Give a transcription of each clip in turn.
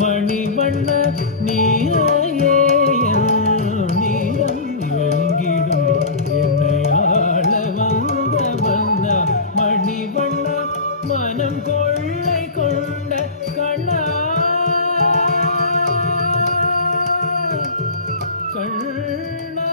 மணிவண்ண நீயே நீரம் எங்கிடும் என்னை ஆள வந்த வண்ண மணிவண்ண மனம் கொள்ளை கொண்ட கண்ணா கண்ணா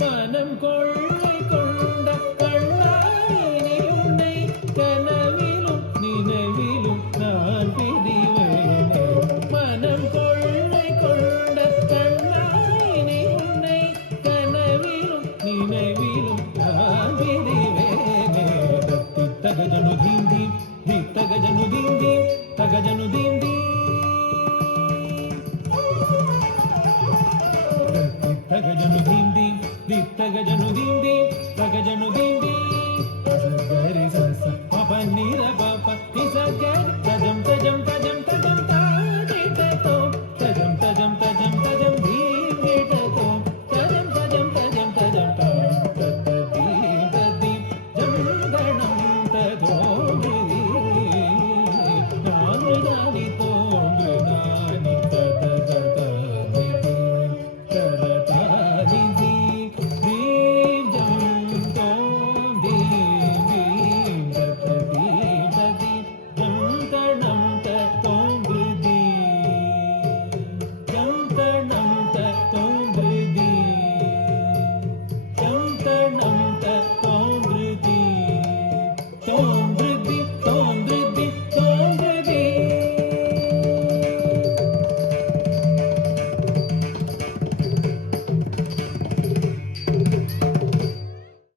மனம் கொள்ளை கொண்ட கண்ணாயினி உன்னை கனவிலும் நினைவிலும் நான் பிரிவேனே மனம் கொள்ளை கொண்ட கண்ணாயினி உன்னை கனவிலும் நினைவிலும் நான் பிரிவேனே தகஜனு தீந்தி தகஜனு தீந்தி தகஜனு தீந்தி தகஜனு தீந்தி தகஜனு தீந்தி தகஜனு தீந்தி